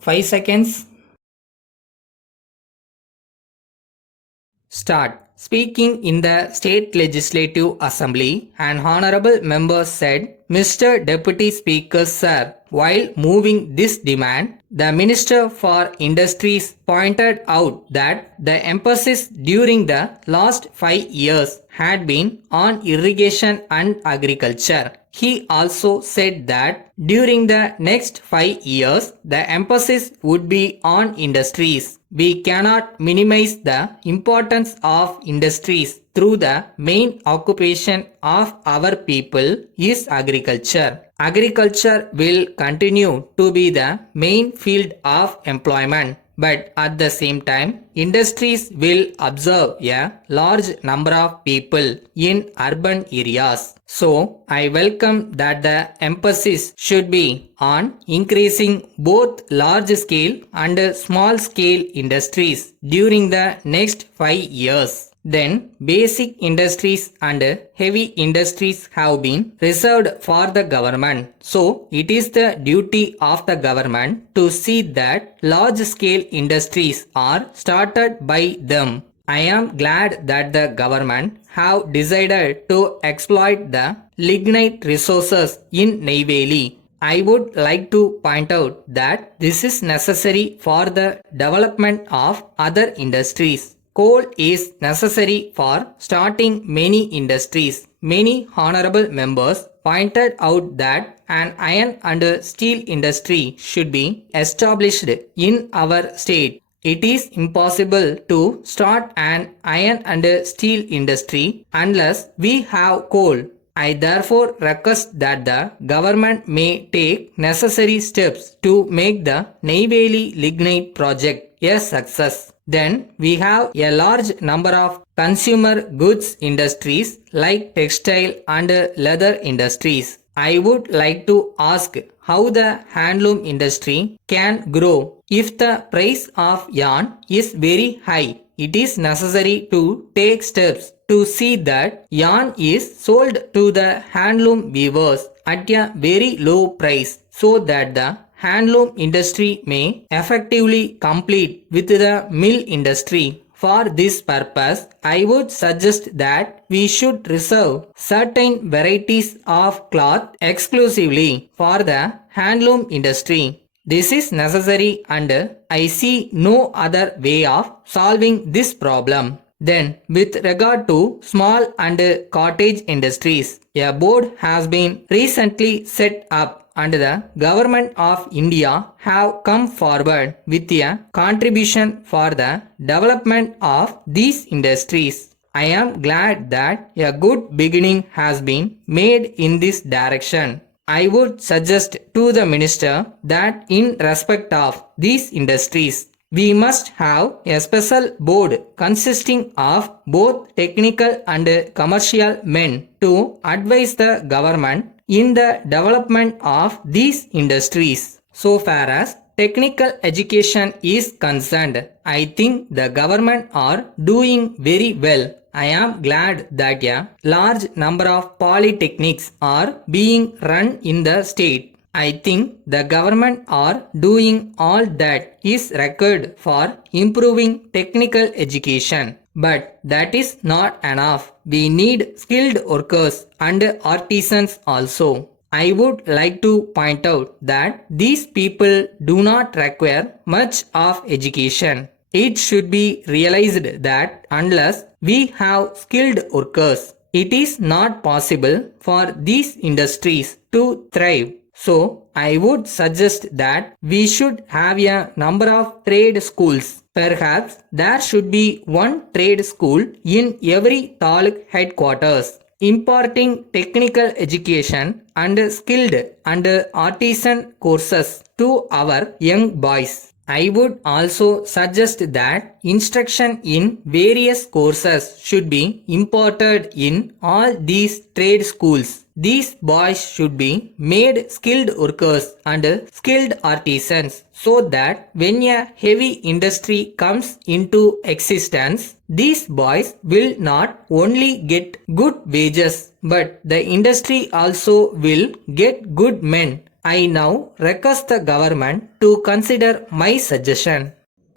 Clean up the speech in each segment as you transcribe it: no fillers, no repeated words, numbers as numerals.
5 seconds. Start. Speaking in the State Legislative Assembly, an honorable member said, Mr. Deputy Speaker, sir, while moving this demand, the Minister for Industries pointed out that the emphasis during the last 5 years had been on irrigation and agriculture. He also said that during the next 5 years, the emphasis would be on industries. We cannot minimize the importance of industries through the main occupation of our people is agriculture. Agriculture will continue to be the main field of employment. But at the same time, industries will absorb a large number of people in urban areas. So, I welcome that the emphasis should be on increasing both large scale and small scale industries during the next 5 years. Then, basic industries and heavy industries have been reserved for the government. So, it is the duty of the government to see that large scale industries are started by them. I am glad that the government have decided to exploit the lignite resources in Neyveli. I would like to point out that this is necessary for the development of other industries. Coal is necessary for starting many industries. Many honorable members pointed out that an iron and steel industry should be established in our state. It is impossible to start an iron and steel industry unless we have coal. I therefore request that the government may take necessary steps to make the Neyveli lignite project a success. Then we have a large number of consumer goods industries like textile and leather industries. I would like to ask how the handloom industry can grow. If the price of yarn is very high, it is necessary to take steps to see that yarn is sold to the handloom weavers at a very low price so that the handloom industry may effectively compete with the mill industry. For this purpose, I would suggest that we should reserve certain varieties of cloth exclusively for the handloom industry. This is necessary and I see no other way of solving this problem. Then, with regard to small and cottage industries, a board has been recently set up and the government of India have come forward with a contribution for the development of these industries. I am glad that a good beginning has been made in this direction. I would suggest to the minister that in respect of these industries, we must have a special board consisting of both technical and commercial men to advise the government in the development of these industries. So far as technical education is concerned, I think the government are doing very well. I am glad that a large number of polytechnics are being run in the state. I think the government are doing all that is required for improving technical education. But that is not enough. We need skilled workers and artisans also. I would like to point out that these people do not require much of education. It should be realized that unless we have skilled workers, it is not possible for these industries to thrive. So, I would suggest that we should have a number of trade schools. Perhaps there should be one trade school in every taluk headquarters, imparting technical education and skilled and artisan courses to our young boys. I would also suggest that instruction in various courses should be imparted in all these trade schools. These boys should be made skilled workers and skilled artisans so that when a heavy industry comes into existence, these boys will not only get good wages but the industry also will get good men I now request the government to consider my suggestion.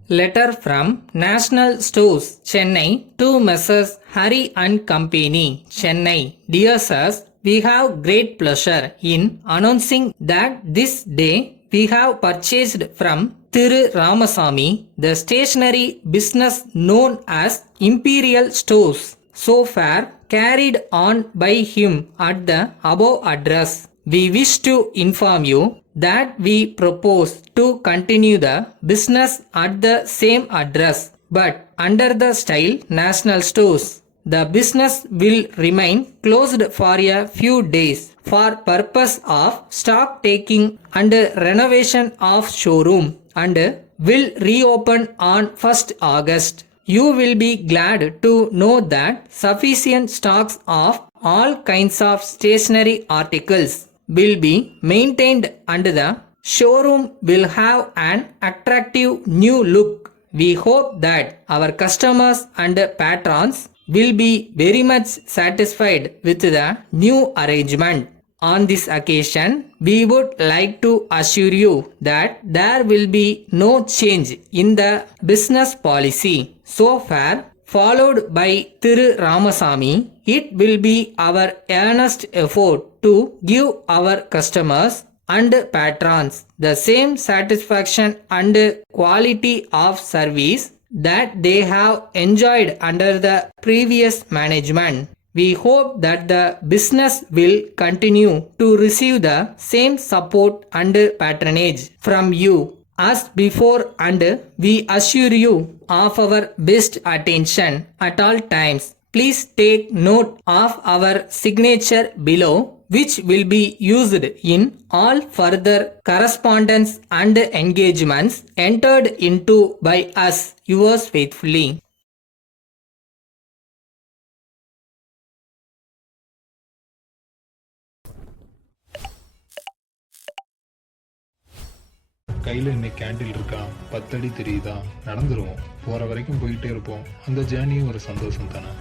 Letter from National Stores, Chennai to Messrs. Hari and Company, Chennai. Dear sirs, we have great pleasure in announcing that this day we have purchased from Thiru Ramasamy the stationery business known as Imperial Stores, so far carried on by him at the above address. We wish to inform you that we propose to continue the business at the same address but under the style National Stores. The business will remain closed for a few days for purpose of stock taking and renovation of showroom and will reopen on 1st August. You will be glad to know that sufficient stocks of all kinds of stationery articles will be maintained and the showroom will have an attractive new look. We hope that our customers and patrons will be very much satisfied with the new arrangement. On this occasion, we would like to assure you that there will be no change in the business policy so far followed by Thiru Ramasamy. It will be our earnest effort to give our customers and patrons the same satisfaction and quality of service that they have enjoyed under the previous management. We hope that the business will continue to receive the same support and patronage from you as before, and we assure you of our best attention at all times. Please take note of our signature below, which will be used in all further correspondence and engagements entered into by us, yours faithfully. கையில் இன்னைக்கு candle இருக்கா, 10 அடி தெரியுதா, நடந்துருவோம். போகிற வரைக்கும் போயிட்டே இருப்போம். அந்த ஜேர்னியும் ஒரு சந்தோஷம் தானே.